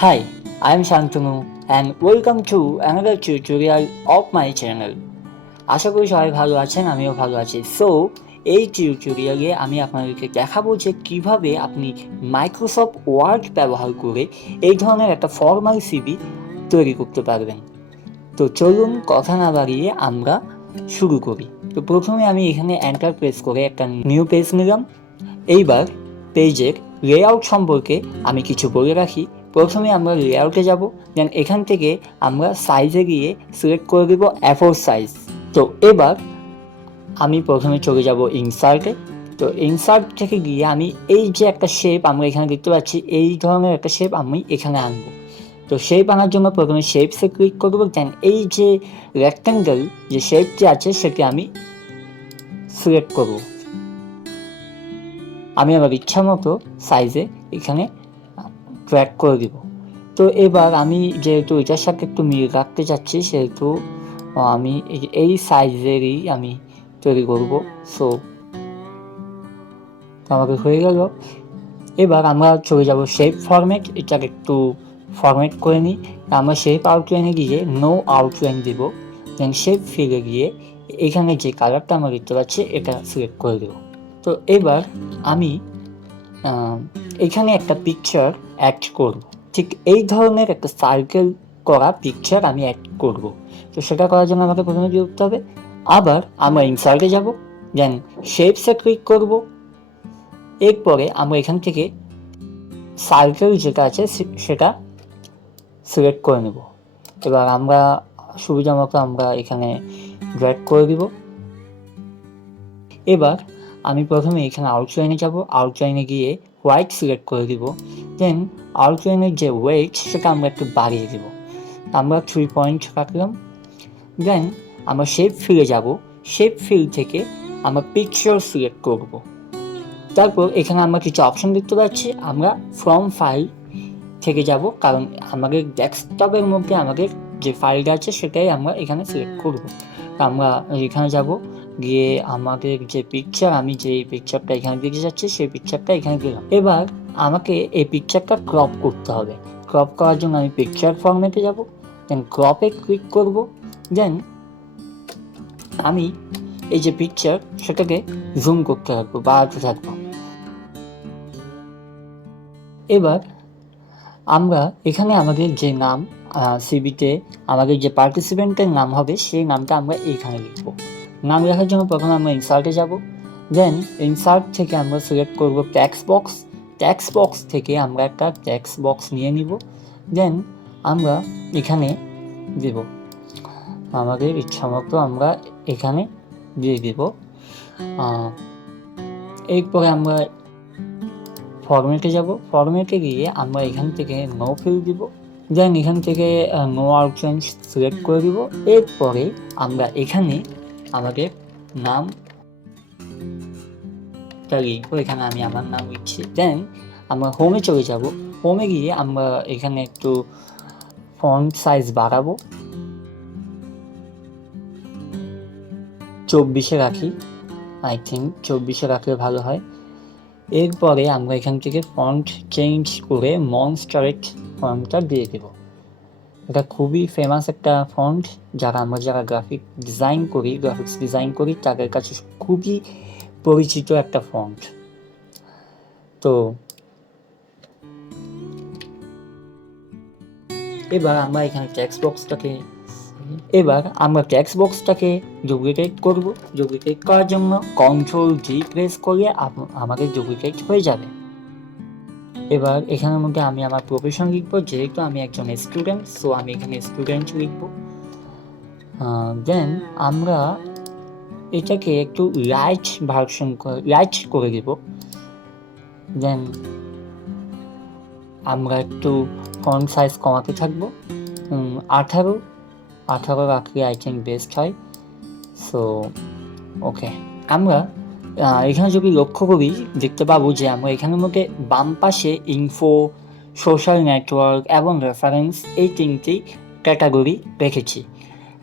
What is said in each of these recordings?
Hi, I am Santanu and welcome to another tutorial of my channel. আশা করি সবাই ভালো আছেন, আমিও ভালো আছি। এই টিউটোরিয়ালে আমি আপনাদেরকে দেখাবো যে কিভাবে আপনি মাইক্রোসফট ওয়ার্ড ব্যবহার করে এই ধরনের একটা ফর্মাল সিভি তৈরি করতে পারবেন। তো চলুন কথা না বাড়িয়ে আমরা শুরু করি। তো প্রথমে আমি এখানে এন্টার প্রেস করে একটা নিউ পেজ নিলাম। এইবার পেজের লেআউট সম্পর্কে আমি কিছু বলে রাখি। প্রথমে আমরা লেআউটে যাব, দেন এখান থেকে আমরা সাইজে গিয়ে সিলেক্ট করে দেব A4 সাইজ। তো এবার আমি প্রথমে চলে যাব ইনসার্টে। তো ইনসার্ট থেকে গিয়ে আমি এই যে একটা শেপ আমরা এখানে দেখতে পাচ্ছি, এই ধরনের একটা শেপ আমি এখানে আনবো। তো শেপ আনার জন্য প্রথমে শেপসে ক্লিক করবো, দেন এই যে রেক্ট্যাঙ্গেল যে শেপটি আছে সেটি আমি সিলেক্ট করব। আমি আমার ইচ্ছা মতো সাইজে এখানে ট্র্যাক করে দিব। তো এবার আমি যেহেতু এটার সাথে একটু মিল রাখতে চাচ্ছি, সেহেতু আমি এই সাইজেরই আমি তৈরি করব। সো আমাদের হয়ে গেল। এবার আমরা চলে যাব শেপ ফরম্যাট। এটাকে একটু ফরম্যাট করে নিই। আমরা শেপ আউটলাইনে গিয়ে নো আউটলাইন দেব, দেন শেপ ফিলে গিয়ে এখানে যে কালারটা আমরা দেখতে পাচ্ছি এটা সিলেক্ট করে দেব। তো এবার আমি এখানে একটা পিকচার অ্যাড করব। ঠিক এই ধরনের একটা সার্কেল করা পিকচার আমি অ্যাড করব। তো সেটা করার জন্য আমাকে প্রথমে কী করতে হবে, আবার আমরা ইনসার্টে যাব, দেন শেপসে ক্লিক করব। এরপরে আমরা এখান থেকে সার্কেল যেটা আছে সেটা সিলেক্ট করে নেব। এবার আমরা সুবিধা মতো আমরা এখানে ড্র্যাগ করে দিব। এবার আমি প্রথমে এখানে আউটলাইনে যাব, আউটলাইনে গিয়ে হোয়াইট সিলেক্ট করে দিব, দেন আউটলাইনের যে ওয়েট সেটা আমরা একটু বাড়িয়ে দেব। আমরা 3 পয়েন্ট রাখলাম। দেন আমরা শেপ ফিলে যাব, শেপ ফিল থেকে আমরা পিকচার সিলেক্ট করব। তারপর এখানে আমরা কিছু অপশন দেখতে পাচ্ছি। আমরা ফ্রম ফাইল থেকে যাব, কারণ আমাদের ডেস্কটপের মধ্যে আমাদের যে ফাইলটা আছে সেটাই আমরা এখানে সিলেক্ট করব। আমরা এখানে যাব, গিয়ে আমাদের যে পিকচার, আমি যে পিকচারটা এখানে দিতে যাচ্ছি সেই পিকচারটা এখানে দিলাম। এবার আমাকে এই পিকচারটা ক্রপ করতে হবে। ক্রপ করার জন্য আমি পিকচার ফরম্যাটে যাব, দেন ক্রপে ক্লিক করব। দেন আমি এই যে পিকচার সেটাকে জুম করতে থাকবো, বাড়াতে থাকবো। এবার আমরা এখানে আমাদের যে নাম সিভিতে আমাদের যে পার্টিসিপেন্টের নাম হবে সেই নামটা আমরা এইখানে লিখব। নাম লেখার জন্য প্রথমে আমরা ইনসার্টে যাব, দেন ইনসার্ট থেকে আমরা সিলেক্ট করব টেক্সট বক্স। টেক্সট বক্স থেকে আমরা একটা টেক্সট বক্স নিয়ে নিব, দেন আমরা এখানে দেব আমাদের ইচ্ছা মতো আমরা এখানে দিয়ে দেব। এরপরে আমরা ফরম্যাটে যাব, ফরম্যাটে গিয়ে আমরা এখান থেকে নো ফিল দিব, দেন এখান থেকে নো আউটলাইন সিলেক্ট করে দিব। এরপরে আমরা এখানে আমাদের নামটা লিখবো, এখানে আমি আমার নাম লিখছি। দেন আমরা হোমে চলে যাব, হোমে গিয়ে আমরা এখানে একটু ফন্ট সাইজ বাড়াবো, 24-এ রাখি। আই থিঙ্ক 24-এ রাখলে ভালো হয়। এরপরে আমরা এখান থেকে ফন্ট চেঞ্জ করে মনস্টারেট ফন্টটা দিয়ে দেব। এটা খুবই ফেমাস একটা ফন্ট, যারা গ্রাফিক্স ডিজাইন করি তাদের কাছে খুবই পরিচিত একটা ফন্ট। তো এবার আমরা এখানে টেক্সট বক্সটাকে ডুপ্লিকেট করব। ডুপ্লিকেট করার জন্য Ctrl+G প্রেস করলে আমাদের ডুপ্লিকেট হয়ে যাবে। এবার এখানের মধ্যে আমি আমার প্রফেশন লিখব, যেহেতু আমি একজন স্টুডেন্ট, সো আমি এখানে স্টুডেন্ট লিখব। দেন আমরা এটাকে একটু লাইট করে দেব। দেন আমরা একটু ফন্ট সাইজ কমাতে থাকবো, 18 রাখলে আই থিঙ্ক বেস্ট হয়। সো ওকে, আমরা এখানে যদি লক্ষ্য করি দেখতে পাবো যে আমরা এখানের মধ্যে বাম পাশে ইনফো, সোশ্যাল নেটওয়ার্ক এবং রেফারেন্স এই 3টি ক্যাটাগরি রেখেছি,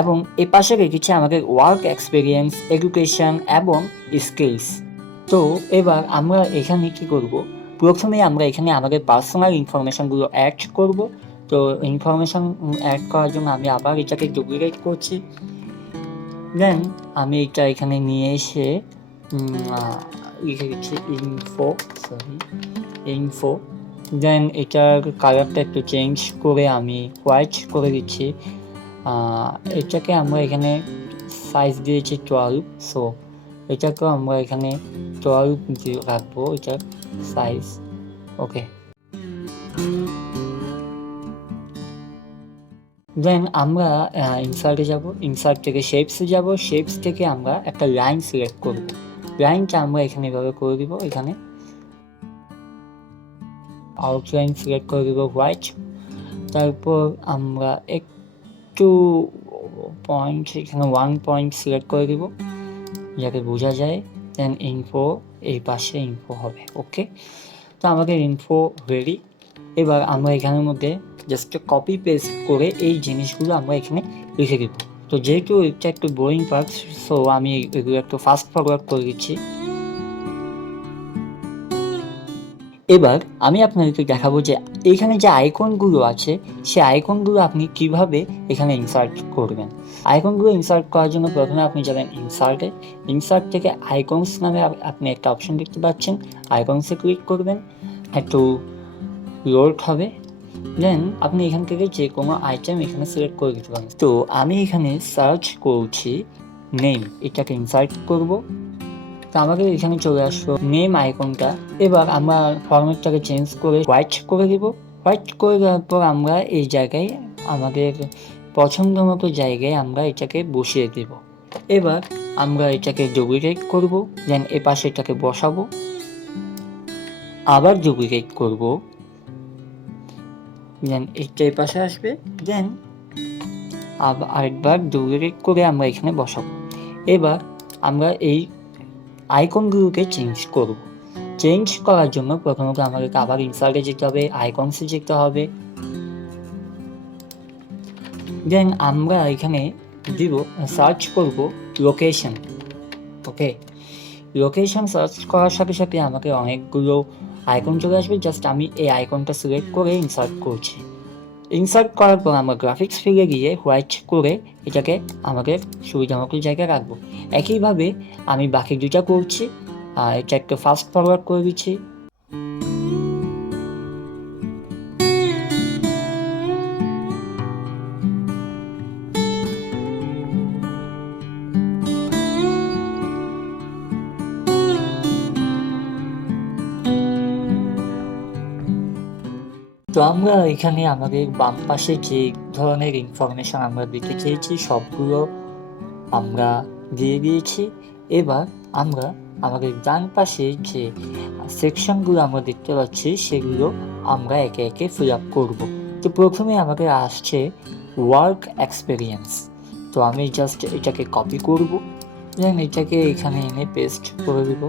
এবং এ পাশে রেখেছি আমাদের ওয়ার্ক এক্সপিরিয়েন্স, এডুকেশন এবং স্কিলস। তো এবার আমরা এখানে কি করব, প্রথমে আমরা এখানে আমাদের পার্সোনাল ইনফরমেশানগুলো অ্যাড করব। তো ইনফরমেশান অ্যাড করার জন্য আমি আবার এটাকে ডুপ্লিকেট করছি। দেন আমি এটা এখানে নিয়ে এসে লিখে দিচ্ছি ইনফো। দেন এটার কালারটা একটু চেঞ্জ করে আমি হোয়াইট করে দিচ্ছি। এটাকে আমরা এখানে সাইজ দিয়েছি 12, সো এটাকেও আমরা এখানে 12 রাখবো, এটার সাইজ। ওকে, দেন আমরা ইনসার্টে যাব, ইনসার্ট থেকে শেপসে যাব, শেপস থেকে আমরা একটা লাইন সিলেক্ট করব। লাইনটা আমরা এখানে এভাবে করে দিব, এখানে আউটলাইন সিলেক্ট করে দিব হোয়াইট। তারপর আমরা একটু পয়েন্ট, এখানে 1 পয়েন্ট সিলেক্ট করে দিব যাতে বোঝা যায়। দেন ইনফো, এই পাশে ইনফো হবে। ওকে, তো আমাদের ইনফো রেডি। এবার আমরা এখানের মধ্যে জাস্ট কপি পেস্ট করে এই জিনিসগুলো আমরা এখানে লিখে দিব। তো যেহেতু এটা একটু বোরিং পার্ট, সো আমি এগুলো একটু ফাস্ট ফরওয়ার্ড করে দিচ্ছি। এবার আমি আপনাদেরকে দেখাবো যে এখানে যে আইকনগুলো আছে সেই আইকনগুলো আপনি কিভাবে এখানে ইনসার্ট করবেন। আইকনগুলো ইনসার্ট করার জন্য প্রথমে আপনি যাবেন ইনসার্টে, ইনসার্ট থেকে আইকনস নামে আপনি একটা অপশন দেখতে পাচ্ছেন, আইকনসে ক্লিক করবেন, একটু লোড হবে। দেন আপনি এখান থেকে যে কোনো আইটেম এখানে সিলেক্ট করে দিতে পারেন। তো আমি এখানে সার্চ করছি নেম, এটাকে ইনসার্ট করব। তো আমাদের এখানে চলে আসলো নেম আইকনটা। এবার আমরা ফরম্যাটটাকে চেঞ্জ করে হোয়াইট করে দিব। হোয়াইট করে দেওয়ার পর আমরা এই জায়গায় আমাদের পছন্দ মতো জায়গায় আমরা এটাকে বসিয়ে দেব। এবার আমরা এটাকে ডুপ্লিকেট করব, দেন এ পাশে এটাকে বসাবো, আবার ডুপ্লিকেট করব, দেন এটা এই পাশে আসবে, দেন আরেকবার ডুপ্লিকেট করে আমরা এখানে বসাবো। এবার আমরা এই আইকনগুলোকে চেঞ্জ করব। চেঞ্জ করার জন্য প্রথমত আমাদেরকে আবার ইনসার্টে যেতে হবে, আইকনসে যেতে হবে। দেন আমরা এখানে দিব, সার্চ করব লোকেশন। ওকে, লোকেশন সার্চ করার সাথে সাথে আমাকে অনেকগুলো আইকন চলে আসবে। জাস্ট আমি এই আইকনটা সিলেক্ট করে ইনসার্ট করছি। ইনসার্ট করার পর আমরা গ্রাফিক্স ফিল্ডে গিয়ে হোয়াইট করে এটাকে আমাদের সুবিধামতো জায়গায় রাখবো। একইভাবে আমি বাকি দুটা করছি, এটা একটু ফাস্ট ফরওয়ার্ড করে দিচ্ছি। তো আমরা এখানে আমাদের বাম পাশে যে ধরনের ইনফরমেশন আমরা দিতে চেয়েছি সবগুলো আমরা দিয়ে দিয়েছি। এবার আমরা আমাদের ডান পাশে যে সেকশনগুলো আমরা দেখতে পাচ্ছি সেগুলো আমরা একে একে ফিল আপ করবো। তো প্রথমে আমাদের আসছে ওয়ার্ক এক্সপিরিয়েন্স। তো আমি জাস্ট এটাকে কপি করব, দেন এটাকে এখানে এনে পেস্ট করে দেব।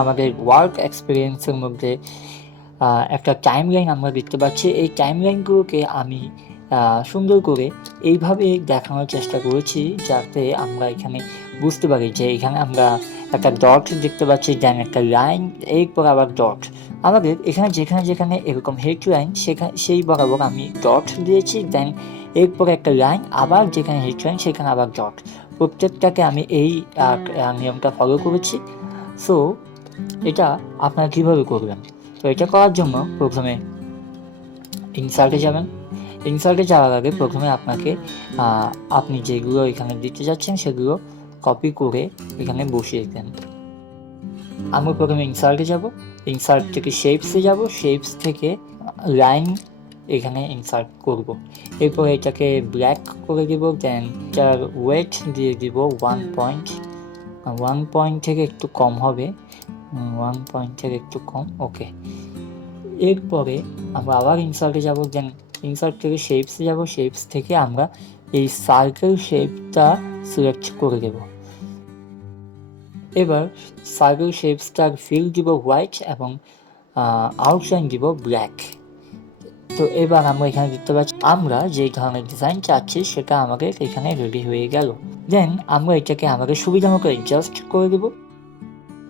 আমাদের ওয়ার্ক এক্সপিরিয়েন্সের মধ্যে একটা টাইম লাইন আমরা দেখতে পাচ্ছি। এই টাইম লাইনগুলোকে আমি সুন্দর করে এইভাবে দেখানোর চেষ্টা করেছি যাতে আমরা এখানে বুঝতে পারি যে এখানে আমরা একটা ডট দেখতে পাচ্ছি, দেন একটা লাইন, এরপর আবার ডট। আমাদের এখানে যেখানে যেখানে এরকম হেড লাইন সেই বরাবর আমি ডট দিয়েছি, দেন এরপর একটা লাইন, আবার যেখানে হেড লাইন সেখানে আবার ডট। প্রত্যেকটাকে আমি এই নিয়মটা ফলো করেছি। সো এটা আপনারা কীভাবে করবেন? তো এটা করার জন্য প্রথমে ইনসার্টে যাবেন। ইনসার্টে যাওয়ার আগে প্রথমে আপনাকে আপনি যেগুলো এখানে দিতে যাচ্ছেন সেগুলো কপি করে এখানে বসিয়ে দেন। আমরা প্রথমে ইনসার্টে যাব, ইনসার্ট থেকে শেপসে যাব, শেপস থেকে লাইন এখানে ইনসার্ট করব। এরপর এটাকে ব্ল্যাক করে দিব, দেন এটার ওয়েট দিয়ে দিব 1 পয়েন্ট। 1 পয়েন্ট থেকে একটু কম হবে, 1 পয়েন্ট থেকে একটু কম। ওকে, এরপরে আমরা আবার ইনসার্টে যাব, দেন ইনসার্ট থেকে শেপসে যাব, শেপস থেকে আমরা এই সার্কেল শেপটা সিলেক্ট করে দেব। এবার সার্কেল শেপসটার ফিল দিব হোয়াইট এবং আউটলাইন দিব ব্ল্যাক। তো এবার আমরা এখানে দেখতে পাচ্ছি আমরা যে ধরনের ডিজাইন চাচ্ছি সেটা আমাদের এখানে রেডি হয়ে গেল। দেন আমরা এটাকে আমাদের সুবিধা মতো অ্যাডজাস্ট করে দেব।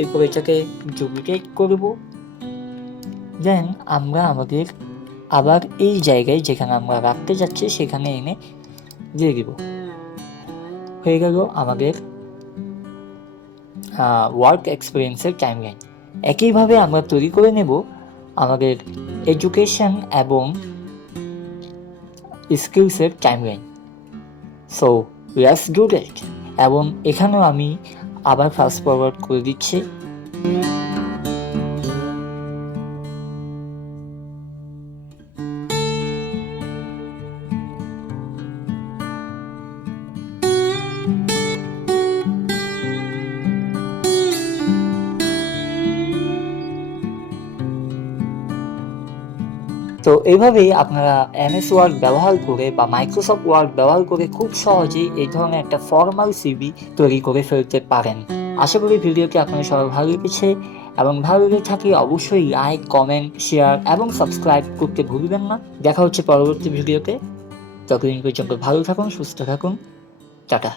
এরপর এটাকে ডুপ্লিকেট করব, দেন আমরা আমাদের আবার এই জায়গায় যেখানে আমরা রাখতে যাচ্ছি সেখানে এনে দিয়ে দিব। হয়ে গেল আমাদের ওয়ার্ক এক্সপিরিয়েন্সের টাইমলাইন। একইভাবে আমরা তৈরি করে নেব আমাদের এডুকেশন এবং স্কিলসের timeline. So let's do that. এবং এখানেও আমি আবার ফাস্ট ফরওয়ার্ড করে দিচ্ছি। তো এইভাবেই আপনারা এমএস ওয়ার্ড ব্যবহার করে বা মাইক্রোসফট ওয়ার্ড ব্যবহার করে খুব সহজেই এই ধরনের একটা ফর্মাল সিভি তৈরি করে ফেলতে পারেন। আশা করি ভিডিওটি আপনাদের সবাই ভালো লেগেছে, এবং ভালো লেগে থাকলে অবশ্যই লাইক, কমেন্ট, শেয়ার এবং সাবস্ক্রাইব করতে ভুলবেন না। দেখা হচ্ছে পরবর্তী ভিডিওতে। ততদিন পর্যন্ত ভালো থাকুন, সুস্থ থাকুন, টাটা।